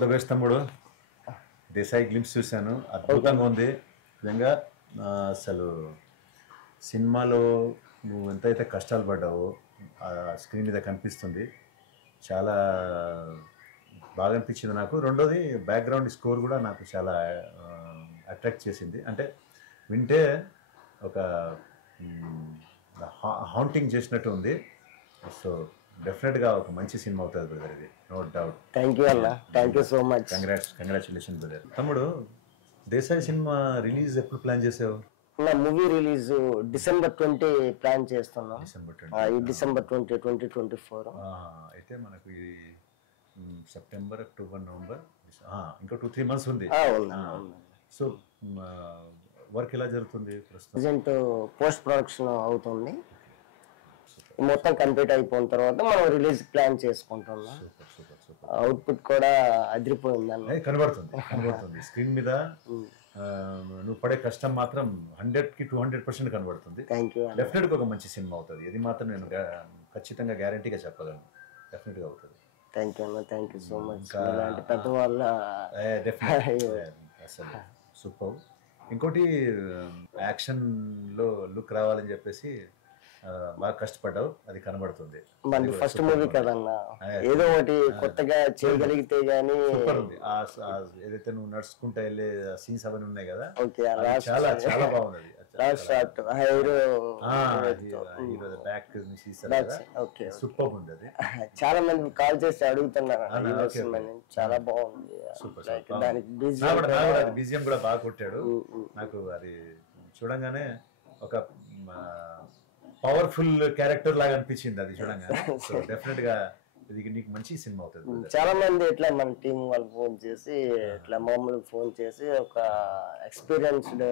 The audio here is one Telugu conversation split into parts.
ఆల్ ద బెస్ట్ తమ్ముడు. దేశాయి గ్లింప్స్ చూశాను, అద్భుతంగా ఉంది నిజంగా. అసలు సినిమాలో నువ్వు ఎంతైతే కష్టాలు పడ్డావో స్క్రీన్ మీద కనిపిస్తుంది. చాలా బాగా అనిపించింది నాకు. రెండోది బ్యాక్గ్రౌండ్ స్కోర్ కూడా నాకు చాలా అట్రాక్ట్ చేసింది. అంటే వింటే ఒక హాంటింగ్ చేసినట్టు ఉంది. సో డెఫినెట్గా ఒక మంచి సినిమా అవుతుంది బ్రదర్, ఇది నో డౌట్. థ్యాంక్ యూ అన్న, thank you so much. Congratulation brother. తమ్ముడు, దేశాయి సినిమా రిలీజ్ ఎప్పుడు ప్లాన్ చేసావు? నా మూవీ రిలీజ్ December 20 ప్లాన్ చేస్తున్నాం. ఈ December 20, 2024. అయితే మనకు ఈ సెప్టెంబర్, అక్టోబర్, నవంబర్, ఇంకా 2-3 months ఉంది. సో వర్క్ ఎలా జరుగుతుంది ప్రజెంట్? పోస్ట్ ప్రొడక్షన్ అవుతుంది, మొత్తం కంప్లీట్ అయిపోయిన తర్వాత మనం రిలీజ్ ప్లాన్ చేసుకుంటున్నాం. అవుట్పుట్ కూడా అదిరిపోయింది, కనబడుతుంది స్క్రీన్ మీద. నువ్వు పడే కష్టం మాత్రం 100కి 200% కనబడుతుంది. డెఫినెట్గా ఒక మంచి సినిమా అవుతుంది, ఇది మాత్రం నేను ఖచ్చితంగా గ్యారంటీగా చెప్పగలను. డెఫినెట్గా అవుతుంది. థ్యాంక్ యూ అన్న, థ్యాంక్ యూ సో మచ్. పెద్దవాళ్ళ అసలు సూపర్. ఇంకోటి యాక్షన్లో లుక్ రావాలని చెప్పేసి బాగా కష్టపడ్డావు, అది కనబడుతుంది. మన ఫస్ట్ మూవీ కదన్నా, ఏదో ఒకటి కొత్తగా చేయగలిగితే గానీ. సూపర్ ఉంది. ఏదైతే నువ్వు నడుచుకుంటా వెళ్ళే సీన్స్ అవన్నీ ఉన్నాయి కదా, చాలా చాలా బాగుంది. సూపర్ ఉంది అది. చాలా మంది కాల్ చేసి అడుగుతున్నారు, చాలా బాగుంది. బీజిఎం కూడా బాగా కొట్టాడు. నాకు అది చూడంగానే ఒక పవర్ఫుల్ క్యారెక్టర్ లాగా అనిపించింది అది చూడంగానే. సో డెఫినెట్ గా ఇది నీకు మంచి సినిమా అవుతుంది. చాలా మంది ఇట్లా మన టీం వాళ్ళు ఫోన్ చేసి ఇట్లా మామూలుగా ఫోన్ చేసి ఒక ఎక్స్పీరియన్స్డ్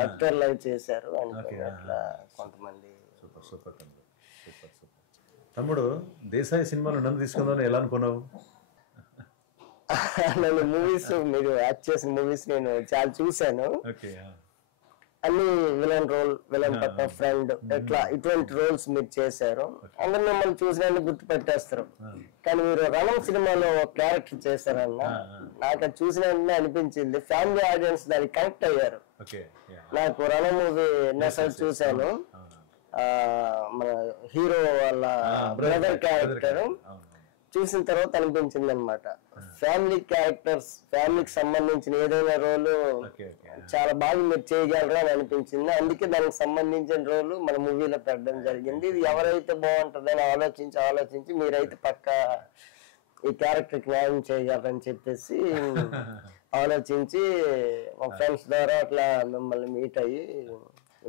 యాక్టర్ లాగా చేశారు అట్లా కొంతమంది. Super super super super. తమ్ముడు, దేశాయి సినిమాలో నన్ను తీసుకుందాం ఎలా అనుకున్నావు? నేను మూవీస్, మీరు యాక్ట్ చేసిన మూవీస్ నేను చాలా చూశాను. అన్ని విలన్ రోల్, విలన్ పక్క ఫ్రెండ్, ఎట్లా ఇటువంటి రోల్స్ మీరు చేశారు. అందరు మిమ్మల్ని చూసిన గుర్తుపెట్టేస్తారు. కానీ మీరు రణం సినిమాలో ఒక క్యారెక్టర్ చేశారన్న, నాకు అది చూసిన వెంటనే అనిపించింది ఫ్యామిలీ ఆడియన్స్ దానికి కనెక్ట్ అయ్యారు. నాకు రణం మూవీ ఎన్నోసార్లు చూశాను. మన హీరో వాళ్ళ బ్రదర్ క్యారెక్టర్ చూసిన తర్వాత అనిపించింది అనమాట, ఫ్యామిలీ క్యారెక్టర్స్, ఫ్యామిలీకి సంబంధించిన ఏదైనా రోలు చాలా బాగా మీరు చేయగలరా అని అనిపించింది. అందుకే దానికి సంబంధించిన రోలు మన మూవీలో పెట్టడం జరిగింది. ఇది ఎవరైతే బాగుంటుందని ఆలోచించి మీరైతే పక్క ఈ క్యారెక్టర్కి న్యాయం చేయగలరని చెప్పేసి ఆలోచించి మా ఫ్రెండ్స్ ద్వారా అట్లా మిమ్మల్ని మీట్ అయ్యి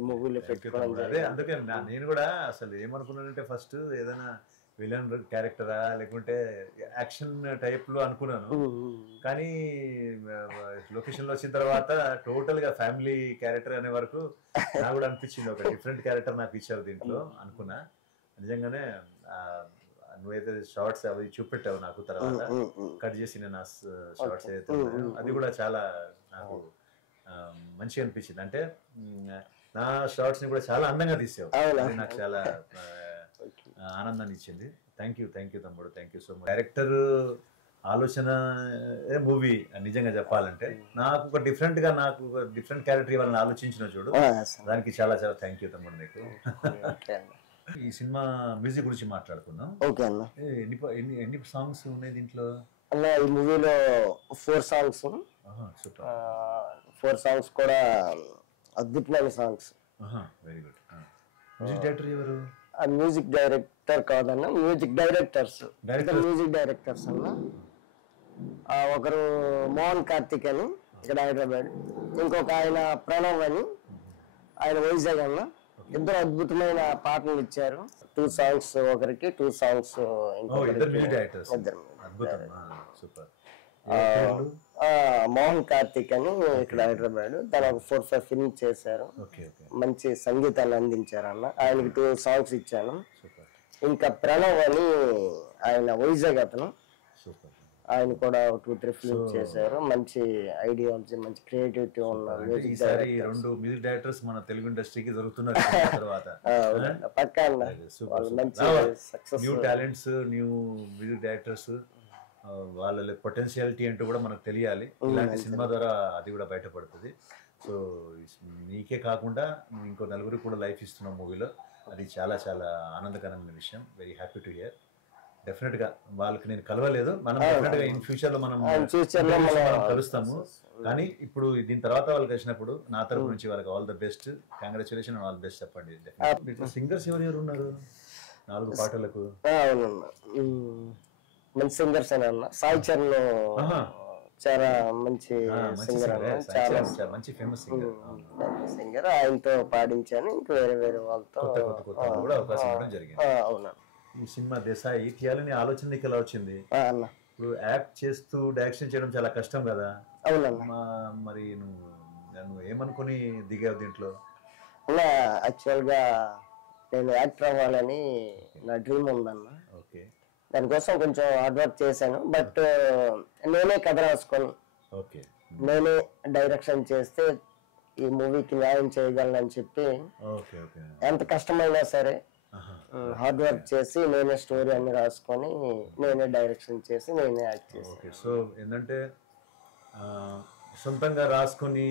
మూవీలో పెట్టుకోవడం జరిగింది. అందుకే నేను కూడా అసలు ఏమనుకున్నానంటే, ఫస్ట్ ఏదైనా విలన్ క్యారెక్టరా లేకుంటే యాక్షన్ టైప్ లో అనుకున్నాను. కానీ లొకేషన్ లో వచ్చిన తర్వాత టోటల్ గా ఫ్యామిలీ క్యారెక్టర్ అనే వరకు నాకు కూడా అనిపించింది, ఒక డిఫరెంట్ క్యారెక్టర్ నాకు ఇచ్చారు దీంట్లో అనుకున్నా. నిజంగానే నువ్వైతే షార్ట్స్ అవి చూపెట్టావు నాకు, తర్వాత కట్ చేసి నేను షార్ట్స్ ఏదైతే అది కూడా చాలా నాకు మంచిగా అనిపించింది. అంటే నా షార్ట్స్ ని కూడా చాలా అందంగా తీసావు, నాకు చాలా ఆనందాన్ని ఇచ్చింది. థ్యాంక్ యూ తమ్ముడు, thank you so much. Director ఆలోచన మూవీ నిజంగా చెప్పాలంటే నాకు ఒక డిఫరెంట్ క్యారెక్టర్ ఇవ్వాలని ఆలోచించిన చూడు, దానికి చాలా చాలా థ్యాంక్ యూ తమ్ముడు నీకు. ఈ సినిమా మ్యూజిక్ గురించి మాట్లాడుకుందాం. ఎన్ని సాంగ్స్ ఉన్నాయి దీంట్లో? ఈ మూవీలో 4 సాంగ్స్. 4 సాంగ్స్ కూడా అద్భుతమైన songs. Very good. Music director ఎవరు? మ్యూజిక్ డైరెక్టర్ కాదన్న, మ్యూజిక్ డైరెక్టర్స్ అన్న. ఒకరు మోహన్ కార్తిక్ అని ఇక్కడ హైదరాబాద్, ఇంకొక ఆయన ప్రణవ్ అని ఆయన వైజాగ్ అన్న. ఇద్దరు అద్భుతమైన పాటలు ఇచ్చారు. 2 సాంగ్స్ ఒకరికి, 2 సాంగ్స్ మోహన్ కార్తిక్ అని ఇక్కడ హైదరాబాద్. తను ఒక 4-5 ఫిల్మ్ చేశారు, మంచి సంగీతాన్ని అందించారు అన్న. ఆయనకి 2 సాంగ్స్ ఇచ్చాను. ఇంకా ప్రణవ్ అని ఆయన వైజాగ్ అతను, ఆయన కూడా 2-3 ఫిల్మ్ చేశారు. మంచి ఐడియాలజీ, మంచి క్రియేటివిటీ ఉన్న మ్యూజిక్ డైరెక్టర్స్ మన తెలుగు ఇండస్ట్రీకి దొరుకుతున్నారు. పక్కా మంచి success, new talents, new music directors వాళ్ళ పొటెన్షియాలిటీ అంటూ కూడా మనకు తెలియాలి. ఇలాంటి సినిమా ద్వారా అది కూడా బయటపడుతుంది. సో నీకే కాకుండా ఇంకో నలుగురికి కూడా లైఫ్ ఇస్తున్న మూవీలో అది చాలా చాలా ఆనందకరమైన విషయం. Very happy to hear. డెఫినెట్గా వాళ్ళకి నేను కలవలేదు, మనం డెఫినెట్గా ఇన్ ఫ్యూచర్లో మనం కలుస్తాము. కానీ ఇప్పుడు దీని తర్వాత వాళ్ళు కలిసినప్పుడు నా తరపు నుంచి వాళ్ళకి all the best, congratulation, all best చెప్పండి. సింగర్స్ ఎవరెవరు ఉన్నారు 4 పాటలకు? మంచి సింగర్స్ అన్న సాయి చరణ్ చాలా మంచి సింగర్ అన్న, చాలా మంచి ఫేమస్ సింగర్ సింగర్. ఆయనతో పాడించాను, ఇంకా వేరే వేరే వాళ్ళతో కూడా అవకాశం ఇవ్వడం జరిగింది. అవునా. ఈ సినిమా దేశాయి తీయాలని ఆలోచన నీకు ఎలా వచ్చింది? అన్న ఇప్పుడు యాక్ట్ చేస్తూ డైరెక్షన్ చేయడం చాలా కష్టం కదా. అవునన్నా. మరి నువ్వు ఏమనుకుని దిగావు దీంట్లో? అన్న యాక్చువల్గా నేను యాక్టర్ అవ్వాలని నా డ్రీమ్ ఉందన్న. ఓకే. దానికోసం కొంచెం హార్డ్ వర్క్ చేశాను. బట్ నేనే కథ రాసుకొని ఓకే నేనే డైరెక్షన్ చేస్తే ఈ మూవీకి న్యాయం చేయగలనని చెప్పి ఎంత కష్టమైనా సరే హార్డ్ వర్క్ చేసి నేనే స్టోరీ అన్ని రాసుకొని నేనే డైరెక్షన్ చేసి నేనే యాక్ట్ చేసి. ఓకే. సో ఏంటంటే సొంతంగా రాసుకొని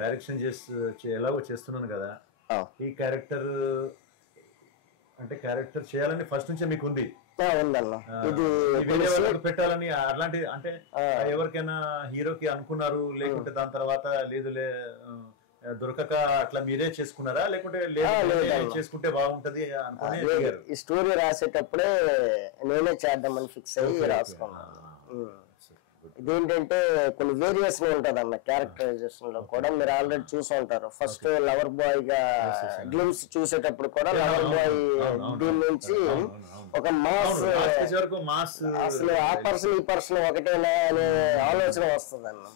డైరెక్షన్ ఎలాగో చేస్తున్నాను కదా, ఈ క్యారెక్టర్ అంటే క్యారెక్టర్ చేయాలని ఫస్ట్ నుంచే మీకు ఉంది? ఇది పెట్టాలని అలాంటి అంటే ఎవరికైనా హీరోకి అనుకున్నారు, లేకుంటే దాని తర్వాత లేదులే దొరకక అట్లా మీరే చేసుకున్నారా, లేకుంటే చేసుకుంటే బాగుంటది అనుకుని? ఈ స్టోరీ రాసేటప్పుడే నేనే చేద్దామని ఫిక్స్ అయ్యి రాసుకున్నాను. ఇదేంటంటే కొన్ని వేరియేషన్ ఉంటది అన్న క్యారెక్టరైజేషన్ లో కూడా. మీరు ఆల్రెడీ చూసి ఉంటారు, ఫస్ట్ లవర్ బాయ్ గా గ్లిమ్స్ చూసేటప్పుడు కూడా లవర్ బాయ్ దీని నుంచి ఒక మాస్, అసలు ఆ పర్సన్ ఈ పర్సన్ ఒకటేనా అనే ఆలోచన వస్తుంది అన్న.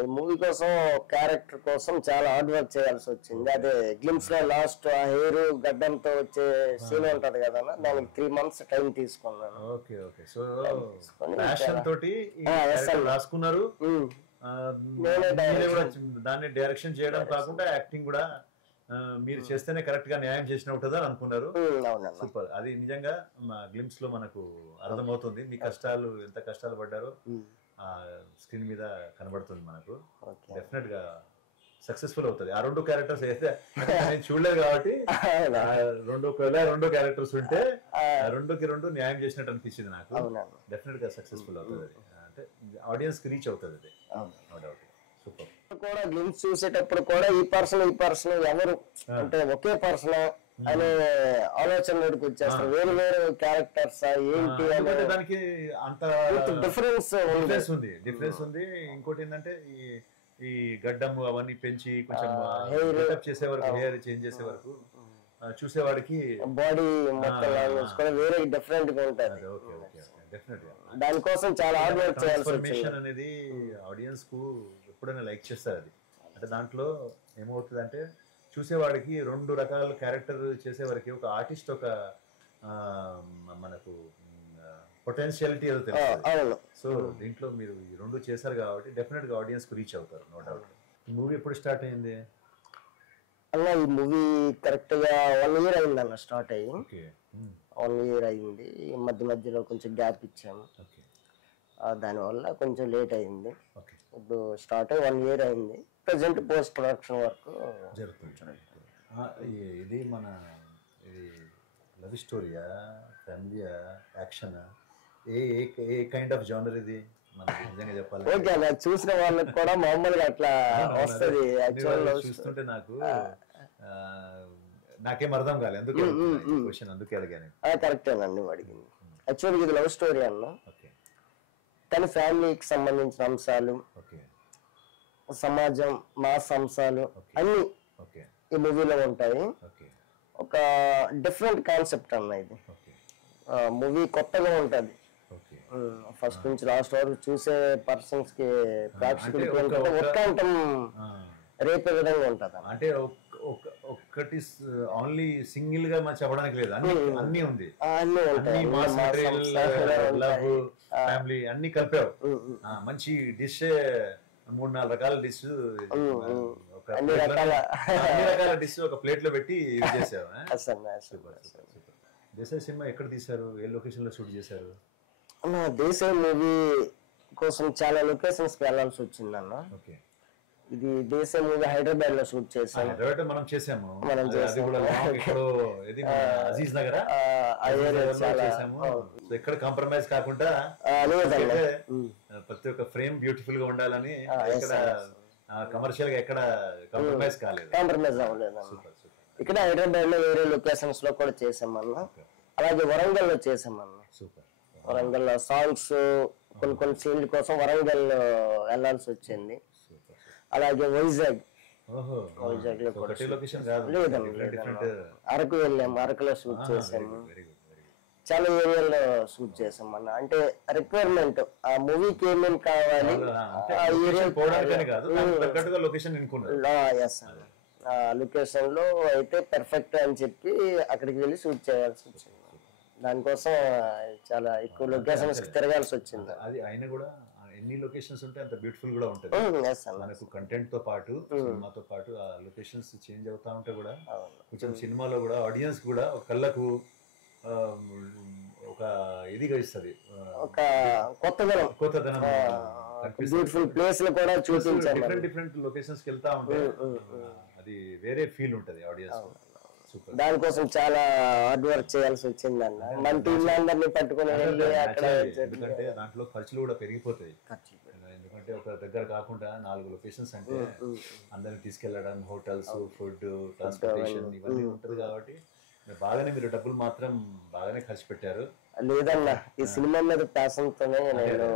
ఈ మూవీ కోసం క్యారెక్టర్ కోసం చాలా హార్డ్ వర్క్ చేయాల్సి వచ్చింది. అదే గ్లిమ్స్ లో లాస్ట్ ఆ హెయిర్ గడ్డంతో వచ్చే సీన్ ఉంటది కదా, దానికి 3 months టైం తీసుకున్నాను. రాసుకున్నారు, దాన్ని డైరెక్షన్ చేయడం కాకుండా యాక్టింగ్ కూడా మీరు చేస్తేనే కరెక్ట్ గా న్యాయం చేసినట్టుందా అనుకున్నారు. సూపర్. అది నిజంగా గ్లిమ్స్ లో మనకు అర్థమవుతుంది, మీ కష్టాలు ఎంత కష్టాలు పడ్డారో స్క్రీన్ మీద కనబడుతుంది మనకు. డెఫినెట్ గా సక్సెస్ఫుల్ అవుతుంది. ఆ 2 క్యారెక్టర్స్ అయితే నేను చూడలేదు కాబట్టి 2 క్యారెక్టర్స్ ఉంటే 2కి 2 న్యాయం చేసినట్టు అనిపించింది నాకు. డెఫినెట్ గా సక్సెస్ఫుల్ అవుతుంది, అంటే ఆడియన్స్ కి రీచ్ అవుతుంది. అది నో డౌట్. సూపర్. కూడా గ్లిమ్స్ చూసేటప్పుడు కూడా ఈ పర్సన్ ఎవరు అంటే ఒకే పర్సన్ అనే ఆలోచనలోకి వచ్చేస్తారు. వేరు వేరు క్యారెక్టర్స్ ఏంటి అనే దానికి అంత డిఫరెన్స్ ఉంది. ఇంకోటి ఏంటంటే ఈ గడ్డము అవన్నీ పెంచి కొంచెం హెయిర్ చేసే వరకు, హెయిర్ చేంజ్ చేసే వరకు చూసేవాడికి బాడీ మొత్తం వేరే డిఫరెంట్ గా ఉంటుంది. దానికోసం చాలా హార్డ్ వర్క్ చేయాల్సి వచ్చింది. అనేది ఆడియన్స్ కు ఎప్పుడైనా లైక్ చేస్తారు. అది అంటే దాంట్లో ఏమవుతుంది అంటే చూసేవాడికి 2 రకాల క్యారెక్టర్ చేసేవారికి ఒక ఆర్టిస్ట్ ఒక మనకు పొటెన్షియాలిటీ ఏదో తెలుస్తుంది. సో దీంట్లో మీరు ఈ 2 చేశారు కాబట్టి డెఫినెట్ గా ఆడియన్స్ కు రీచ్ అవుతారు, నో డౌట్. ఈ మూవీ ఎప్పుడు స్టార్ట్ అయింది అన్న? ఈ మూవీ కరెక్ట్ గా 1 year అయింది అన్న స్టార్ట్ అయ్యి. 1 year అయింది. మధ్యలో కొంచెం గ్యాప్ ఇచ్చాము, దానివల్ల కొంచెం లేట్ అయింది. ఇప్పుడు స్టార్ట్ అయ్యి 1 year అయింది. ప్రెసెంట్ పోస్ట్ ప్రొడక్షన్ వర్క్ జరుగుతుంది. ఇది మన లవ్ స్టోరీయా, ఫ్యామిలీయా, యాక్షనా, ఏ కైండ్ ఆఫ్ జానర్ ఇది మనకి నిజంగా చెప్పాలి? ఓకే అలా చూసిన వాళ్ళకి కూడా మామూలుగా అట్లా వస్తుంది. చూస్తుంటే నాకేం అర్థం కాలేదు, అందుకే క్వశ్చన్ అందుకే అడిగాను. కరెక్టేనండి అడిగింది. యాక్చువల్గా ఇది లవ్ స్టోరీ అన్న, కానీ ఫ్యామిలీకి సంబంధించిన అంశాలు, సమాజం, మాస్ అంశాలు అన్ని ఈ మూవీలో ఉంటాయి. ఒక డిఫరెంట్ కాన్సెప్ట్ అన్న ఇది. మూవీ కొత్తగా ఉంటది, ఫస్ట్ నుంచి లాస్ట్ వరకు చూసే పర్సన్స్ కి ప్రేక్షకులకి ఉత్కంఠం రేపే విధంగా ఉంటది. అంటే ఒక్కటి ఓన్లీ సింగిల్ గా మనం చెప్పడానికి లేదు, అన్ని ఉంది, ఫ్యామిలీ అన్ని కలిపావు. మంచి డిష్ 3-4 రకాల డిష్, అన్ని రకాల డిష్ ఒక ప్లేట్ లో పెట్టి చేసావు. దేశాయ్ సినిమా ఎక్కడ తీశారు, ఏ లొకేషన్ లో షూట్ చేశారు? అన్న దేశాయ్ మూవీ కోసం చాలా లొకేషన్స్ కి వెళ్ళాల్సి వచ్చింది అన్న. ఓకే. ఇది దేశాయ్ మూవీ హైదరాబాద్ లో షూట్ చేసాం. హైదరాబాద్ మనం చేసాము. మనం అది కూడా లాంగ్ ఎక్కడో ఇది అజీజ్ నగర్ చేసాము. సో ఎక్కడ కాంప్రమైజ్ కాకుండా ప్రతి ఒక్క ఫ్రేమ్ బ్యూటిఫుల్ గా ఉండాలని ఎక్కడ కమర్షియల్ గా ఎక్కడ కాంప్రమైజ్ కాలేదు. కాంప్రమైజ్ అవ్వలేదు. ఇక్కడ హైదరాబాద్ లో వేరే లొకేషన్స్ లో కూడా చేసామన్నా. అలాగే వరంగల్ లో చేసామన్నా. వరంగల్ లో సాంగ్స్ కొన్ని సీన్ల కోసం వరంగల్ వెళ్ళాల్సి వచ్చింది. అలాగే వైజాగ్ లో లేదండి అరకు వెళ్ళాము. అరకులో షూట్ చేసాము. చాలా ఏరియాలో షూట్ చేసాం అన్న. అంటే రిక్వైర్మెంట్ ఆ మూవీకి ఏమేమి కావాలి లొకేషన్ లో అయితే పర్ఫెక్ట్ అని చెప్పి అక్కడికి వెళ్ళి షూట్ చేయాల్సి వచ్చింది. దానికోసం చాలా ఎక్కువ లొకేషన్స్ తిరగాల్సి వచ్చింది. అది అయినా కూడా ఎన్ని లొకేషన్స్ ఉంటే అంత బ్యూటిఫుల్ కూడా ఉంటుంది. మనకు కంటెంట్ తో పాటు సినిమాతో పాటు ఆ లొకేషన్స్ చేంజ్ అవుతా ఉంటే కూడా కొంచెం సినిమాలో కూడా ఆడియన్స్ కూడా కళ్ళకు ఒక ఇదిగా ఇస్తుంది, ఒక కొత్తదనం బ్యూటిఫుల్ ప్లేస్ లో కూడా చూపించాలి. డిఫరెంట్ లొకేషన్స్ కి వెళ్తా ఉంటే అది వేరే ఫీల్ ఉంటది ఆడియన్స్. దానికోసం చాలా హార్డ్ వర్క్ చేయాల్సి వచ్చింది అన్న. మన టీం అందరినీ పట్టుకుని వెళ్ళి అక్కడ, ఎందుకంటే దాంట్లో ఖర్చులు కూడా పెరిగిపోతాయి. ఎందుకంటే ఒక దగ్గర కాకుండా 4 లొకేషన్స్ అంటే అందరిని తీసుకెళ్లడం, హోటల్స్, ఫుడ్, ట్రాన్స్పోర్టేషన్ ఇవన్నీ ఉంటది. కాబట్టి బాగానే మీరు డబ్బులు మాత్రం బాగానే ఖర్చు పెట్టారు. లేదన్న ఈ సినిమా మీద ప్యాషన్ తోనే నేను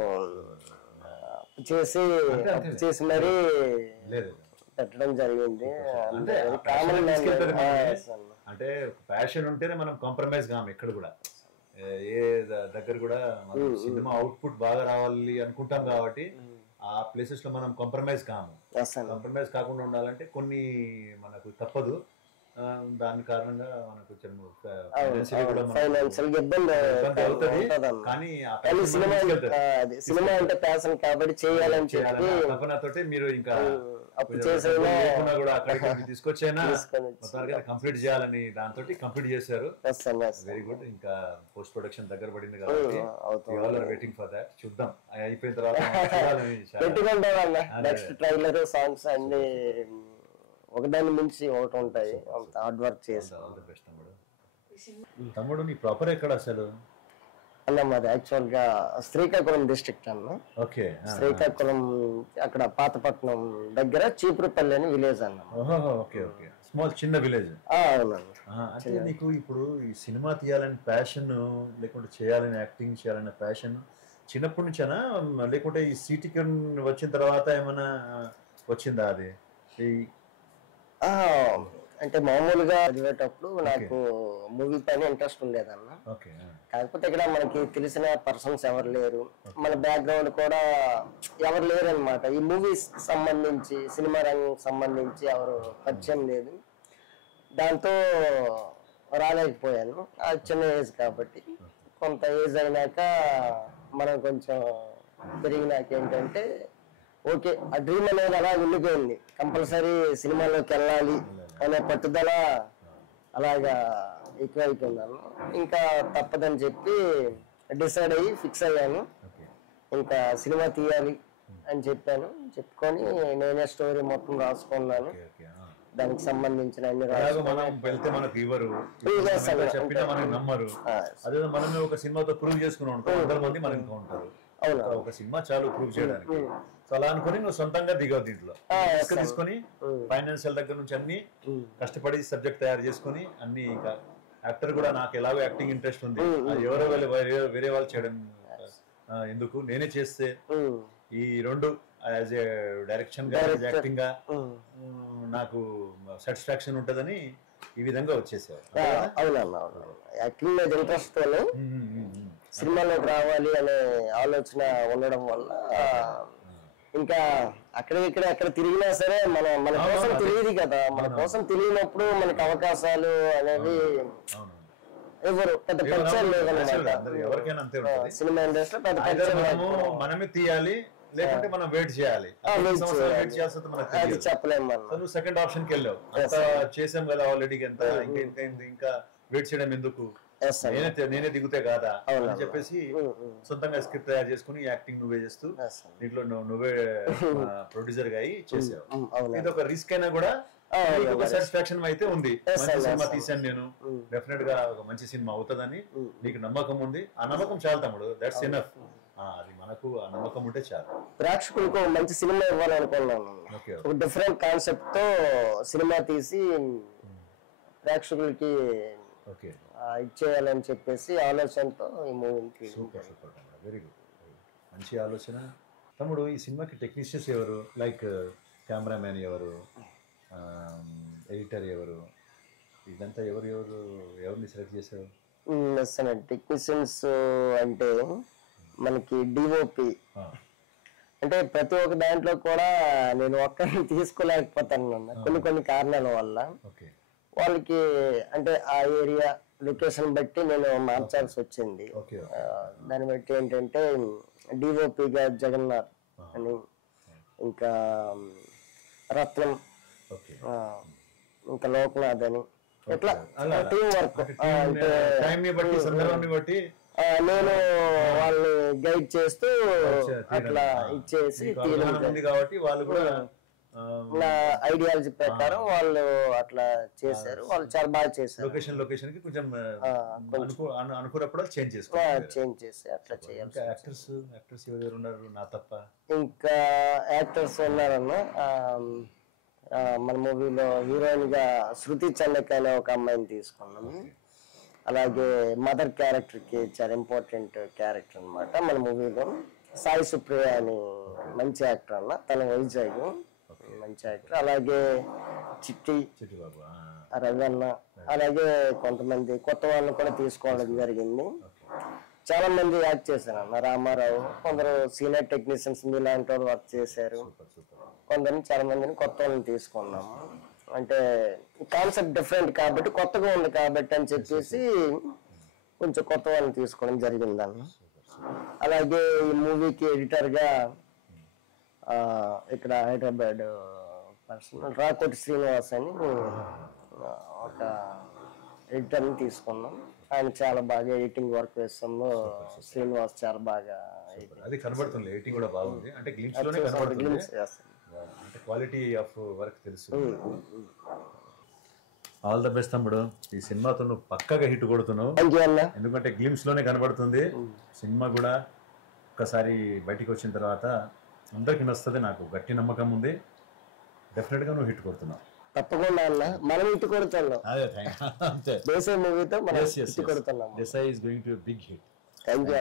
చేసి మరీ పెట్టడం జరిగింది. అంటే ప్యాషన్ ఉంటేనే మనం కాంప్రమైజ్ కాము ఎక్కడ కూడా. ఏ దగ్గర కూడా మనం సినిమా అవుట్పుట్ బాగా రావాలి అనుకుంటాం కాబట్టి ఆ ప్లేసెస్ లో మనం కాంప్రమైజ్ కాము. కాంప్రమైజ్ కాకుండా ఉండాలంటే కొన్ని మనకు తప్పదు. దాని కారణంగా మనకు కొంచెం ఇబ్బంది అవుతుంది. కానీ సినిమా అంటే ప్యాషన్ కాబట్టి చేయాలని చెప్పి తపనతోటి మీరు ఇంకా కూడా అక్కడికి తీసుకొచ్చైనా కంప్లీట్ చేయాలని దాంతో కంప్లీట్ చేశారు. Very good. ఇంకా పోస్ట్ ప్రొడక్షన్ దగ్గర పడింది కాబట్టి వెయిటింగ్ ఫర్ దాట్. చూద్దాం అయిపోయిన తర్వాత నెక్స్ట్ ట్రైలర్ సాంగ్స్ అన్ని ఒకదాని మించి ఒకటి ఉంటాయి. హార్డ్ వర్క్ చేసి. తమ్ముడు నీ ప్రాపర్ ఎక్కడ అసలు? అన్న మాది యాక్చువల్ గా శ్రీకాకుళం డిస్ట్రిక్ట్ అన్న. ఓకే. శ్రీకాకుళం అక్కడ పాతపట్నం దగ్గర చీపురుపల్లి అని విలేజ్ అన్న. Okay okay. స్మాల్ చిన్న విలేజ్. అంటే నీకు ఇప్పుడు ఈ సినిమా తీయాలని ప్యాషన్ లేకుంటే చేయాలని యాక్టింగ్ చేయాలనే ప్యాషన్ చిన్నప్పటి నుంచేనా లేకుంటే ఈ సిటీకి వచ్చిన తర్వాత ఏమైనా వచ్చిందా? అది అంటే మామూలుగా చదివేటప్పుడు నాకు మూవీ పైన ఇంట్రెస్ట్ ఉండేదన్న. కాకపోతే ఇక్కడ మనకి తెలిసిన పర్సన్స్ ఎవరు లేరు, మన బ్యాక్గ్రౌండ్ కూడా ఎవరు లేరు అనమాట. ఈ మూవీస్ సంబంధించి సినిమా రంగం సంబంధించి ఎవరు పరిచయం లేదు. దాంతో రాలేకపోయాను. అది చిన్న ఏజ్ కాబట్టి. కొంత ఏజ్ అయినాక మనం కొంచెం పెరిగినాక ఏంటంటే ఓకే ఆ డ్రీమ్ అనేది అలా ఉండిపోయింది. కంపల్సరీ సినిమాలోకి వెళ్ళాలి అనే పట్టుదల అలాగా ఎక్కువైపోయినాను. ఇంకా తప్పదని చెప్పి డిసైడ్ అయ్యి ఫిక్స్ అయ్యాను. ఇంకా సినిమా తీయాలి అని చెప్పుకొని నేనే స్టోరీ మొత్తం రాసుకున్నాను. దానికి సంబంధించిన అన్ని ఒక సినిమాతో ప్రూవ్ చేసుకున్నాం. ఒక సినిమా చాలు ప్రూవ్ చేయడానికి. సో అలా అనుకుని నువ్వు సొంతంగా దిగావు దీంట్లో. తీసుకొని ఫైనాన్షియల్ దగ్గర నుంచి అన్ని కష్టపడి సబ్జెక్ట్ తయారు చేసుకుని అన్ని. ఇంకా యాక్టర్ కూడా నాకు ఎలాగో యాక్టింగ్ ఇంట్రెస్ట్ ఉంది, ఎవరో వేరే వాళ్ళు చేయడం ఎందుకు, నేనే చేస్తే ఈ రెండు యాజ్ ఏ డైరెక్షన్ గా యాక్టింగ్ గా నాకు సాటిస్ఫాక్షన్ ఉంటదని ఈ విధంగా వచ్చేసారు. యాక్టింగ్ మీద ఇంట్రెస్ట్ తోనే సినిమాలోకి రావాలి అనే ఆలోచన ఉండడం వల్ల ఇంకా ఎక్కడ తిరిగినా సరే మన కోసం తెలియదు కదా. మన కోసం తెలియనప్పుడు మనకి అవకాశాలు అనేవి ఎవరు పెద్ద పరిచయం లేదన్నమాట. సినిమా ఇండస్ట్రీలో పెద్ద పరిచయం మనమే తీయాలి, లేకుంటే మనం వెయిట్ చేయాలి. అది చెప్పలేము మనం. నువ్వు సెకండ్ ఆప్షన్ కి వెళ్ళావు. అంత చేసాం కదా ఆల్రెడీ, ఎంత ఇంకా వెయిట్ చేయడం ఎందుకు Yes, sir. నేనే దిగుతే కాదా అవునా. అని చెప్పేసి సొంతంగా స్క్రిప్ట్ తయారు చేసుకుని యాక్టింగ్ నువ్వే చేస్తూ Yes, sir. దీంట్లో నువ్వే ప్రొడ్యూసర్ గా అయి చేసావు. అవునా. ఇది ఒక రిస్క్ అయినా కూడా నీకు ఒక సాటిస్ఫాక్షన్ అయితే ఉంది. మంచి సినిమా తీసాను నేను, డెఫినెట్ గా ఒక మంచి సినిమా అవుతుందని నీకు నమ్మకం ఉంది. ఆ నమ్మకం చాలు తమ్ముడు, దట్స్ ఎనఫ్. అది మనకు ఆ నమ్మకం ఉంటే చాలు. ప్రేక్షకులకు మంచి సినిమా ఇవ్వాలనుకున్నాను. ఓకే, ఒక డిఫరెంట్ కాన్సెప్ట్ తో సినిమా తీసి ప్రేక్షకులకి ఓకే, ఇచ్చేయాలని చెప్పేసి ఆలోచనతో ఈ మూవీని. సూపర్ సూపర్ తమ్ముడు, వెరీ గుడ్, మంచి ఆలోచన తమ్ముడు. ఈ సినిమాకి టెక్నీషియన్స్ ఎవరు, లైక్ కెమెరామ్యాన్ ఎవరు, ఎడిటర్ ఎవరు, ఇదంతా ఎవరిని సెలెక్ట్ చేశారు? టెక్నీషియన్స్ అంటే మనకి డిఓపి, అంటే ప్రతి ఒక్క దాంట్లో కూడా నేను ఒక్కరిని తీసుకోలేకపోతాను అన్న కొన్ని కారణాల వల్ల. వాళ్ళకి అంటే ఆ ఏరియా లొకేషన్ బట్టి నేను మార్చాల్సి వచ్చింది. దాన్ని బట్టి ఏంటంటే డిఓపిగా జగన్నాథ్ అని, ఇంకా రత్నం, ఇంకా లోక్నాథ్ అని, ఇట్లా టీం వర్క్. నేను వాళ్ళని గైడ్ చేస్తూ అట్లా ఇచ్చేసి కాబట్టి వాళ్ళు కూడా నా ఐడియాలజీ ప్రకారం వాళ్ళు అట్లా చేశారు. వాళ్ళు చాలా బాగా చేశారు. లొకేషన్ కి కొంచెం అనుకున్నప్పుడు చేంజ్ చేసి అట్లా చేయాలి. యాక్టర్స్ ఎవరు ఉన్నారు నా తప్ప? ఇంకా యాక్టర్స్ ఉన్నారన్న, మన మూవీలో హీరోయిన్ గా శృతి చండక్ అనే ఒక అమ్మాయిని తీసుకున్నాము. అలాగే మదర్ క్యారెక్టర్ కి చాలా ఇంపార్టెంట్ క్యారెక్టర్ అన్నమాట మన మూవీలో. సాయి సుప్రియ అని మంచి యాక్టర్ అన్న, తన వైజాగ్ మంచి యాక్టర్. అలాగే చిట్టి రవి అన్న, అలాగే కొంతమంది కొత్త వాళ్ళని కూడా తీసుకోవడం జరిగింది. చాలా మంది యాక్ట్ చేశారు అన్న. రామారావు, కొందరు సీనియర్ టెక్నీషియన్స్ మీలాంటి వాళ్ళు వర్క్ చేశారు. కొందరిని చాలా మందిని కొత్త వాళ్ళని తీసుకున్నాము. అంటే కాన్సెప్ట్ డిఫరెంట్ కాబట్టి, కొత్తగా ఉంది కాబట్టి అని చెప్పేసి కొంచెం కొత్త వాళ్ళని తీసుకోవడం జరిగింది అన్న. అలాగే ఈ మూవీకి ఎడిటర్గా ఇక్కడ హైదరాబాద్ పర్సనల్ రాకోటి శ్రీనివాస్ అని ఒక ఎడిటర్ని తీసుకున్నాం. ఆయన చాలా బాగా ఎడిటింగ్ వర్క్ చేస్తాము. శ్రీనివాస్ చాలా బాగా అది కనబడుతుంది, ఎడిటింగ్ కూడా బాగుంది. అంటే గ్లిమ్స్ లోనే కనబడుతుంది, అంటే క్వాలిటీ ఆఫ్ వర్క్ తెలుసు. ఆల్ ద బెస్ట్ తమ్ముడు, ఈ సినిమాతో నువ్వు పక్కగా హిట్ కొడుతున్నావు. ఎందుకంటే గ్లిమ్స్ లోనే కనబడుతుంది. సినిమా కూడా ఒక్కసారి బయటికి వచ్చిన తర్వాత అందరికి నచ్చుతుంది, నాకు గట్టి నమ్మకం ఉంది. డెఫినెట్ గా నువ్వు హిట్ కొడుతున్నావు. తప్పకుండా అన్న, మనం హిట్ కొడుతున్నాం. అదే, దేశ మూవీతో మనం హిట్ కొడుతున్నాం. Desai is going to be big hit. Thank you.